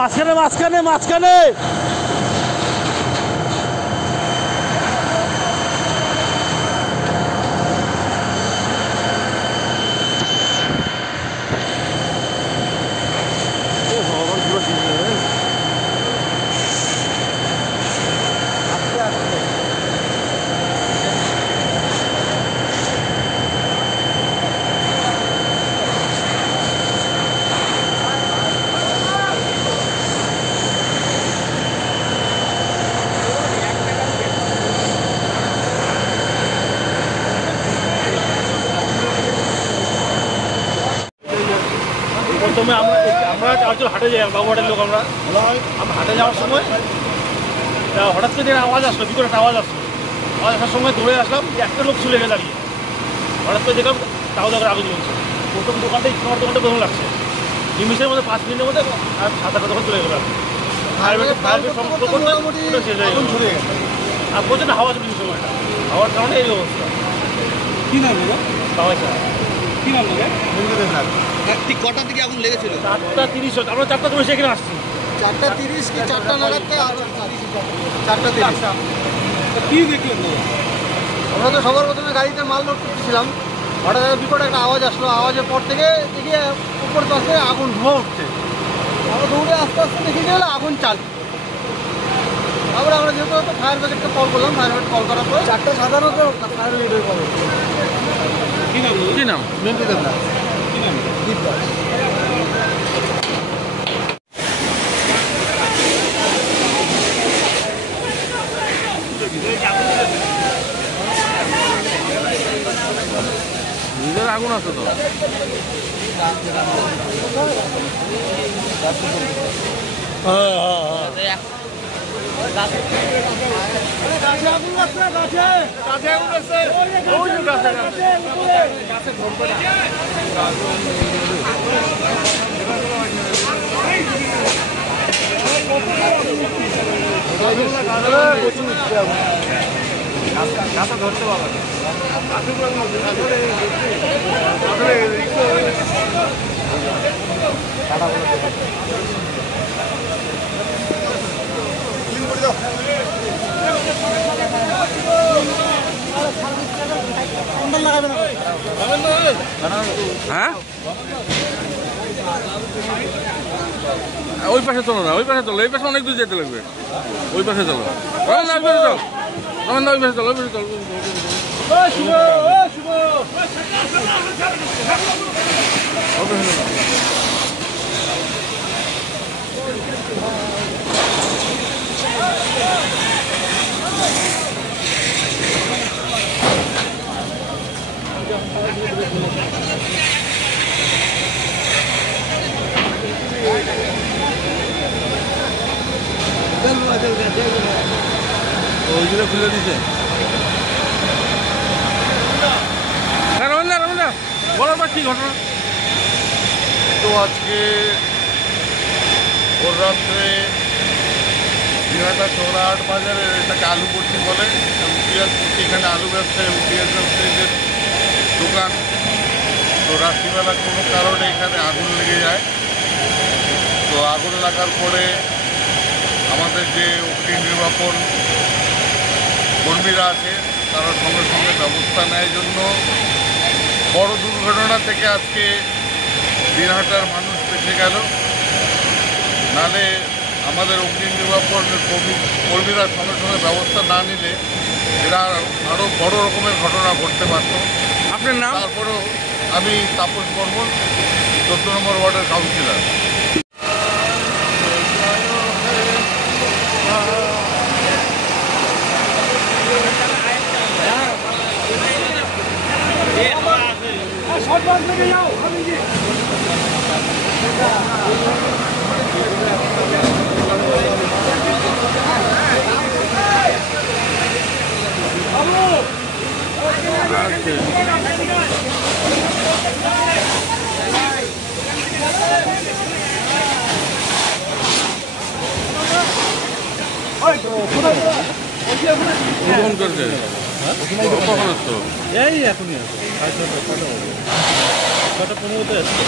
মাঝখানে মাঝখানে মাঝখানে প্রথমে আমরা চারজন হাটে যাই, বাবুহাটের লোক। আমরা হাটে যাওয়ার সময় হঠাৎ করে আওয়াজ আসলো, বিকট একটা আওয়াজ আসলো। আওয়াজ আসার সময় দৌড়ে আসলাম, একটা লোক ছিল এখানে দাঁড়িয়ে। হঠাৎ করে দেখলাম তাও দেখার আগুন জ্বলছে। প্রথম দোকানটাই আমার দোকানটা প্রথম লাগছে। নিমিশের মধ্যে 5 মিনিটের মধ্যে আর 7-8টা দোকান চলে গেল। ফায়ার ব্রিগেড সমস্ত শেষ হয়ে গেল। আর প্রচণ্ড হাওয়া ছিল সময়টা, হাওয়ার কারণে এই অবস্থা। কি নাম সবাই স্যার কি নাম ঠিক কটার দিকে আগুন লেগেছিল? 4:30। আমরা 4টার সময় সেখানে আসছি। 4:30 কি 4টা নাগাদ? 4:30। কি দেখলেন? আমরা তো সবার প্রথমে গাড়িতে মাল লোড করতেছিলাম, হঠাৎ বিকট একটা আওয়াজ আসলো। আওয়াজের পর থেকে দেখি উপর পাশে আগুন ধোঁয়া উঠছে। আমরা দৌড়ে আস্তে আস্তে দেখি গেলে আগুন চালু। তারপরে আমরা যেহেতু ফায়ার ব্রিগেডকে কল করলাম, ফায়ার ব্রিগেড কল করার পরে 4টা সাধারণত ফায়ার ব্রিগেড কল। কি নাম? মিন্টু দেবনাথ। কি নাম? দীপ দাস। নিজের আগুন আছে তো। ধরতে পারবে হ্যাঁ, ওই পাশে চলো না, ওই পাশে চলো। এই পাশে অনেক দূর যেতে লাগবে। ওই পাশে চলো, ওই পাশে চলো, ওই পাশে চলো, ওই পাশে চলো। ওইগুলো খুলে দিছে। বলার পর কি ঘটনা? তো আজকে ভোর রাত্রে দিনহাটা চৌরাহাট বাজারে, এটাকে আলুপট্টি বলে, পিঁয়াজপট্টি, এখানে আলু ব্যবসায়ী এবং পিঁয়াজ ব্যবসায়ীদের দোকান। তো রাত্রিবেলা কোনো কারণে এখানে আগুন লেগে যায়। তো আগুন লাগার পরে আমাদের যে অগ্নি নির্বাপন কর্মীরা আছে তারা সঙ্গে সঙ্গে ব্যবস্থা নেয় জন্য বড় দুর্ঘটনা থেকে আজকে দিনহাটার মানুষ বেঁচে গেল। নাহলে আমাদের অগ্নি নির্বাপন কর্মীরা সঙ্গে সঙ্গে ব্যবস্থা না নিলে এরা আরও বড় রকমের ঘটনা ঘটতে পারত। আপনার নাম? তারপরেও আমি তাপস বর্মন, 14 নম্বর ওয়ার্ডের কাউন্সিলর। ফোন করছে কখন আসতো? এই এখনই আছে, 6:15 আসছে।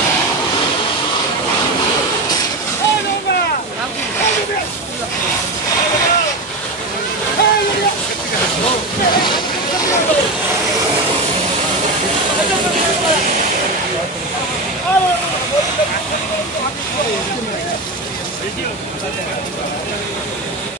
বেশি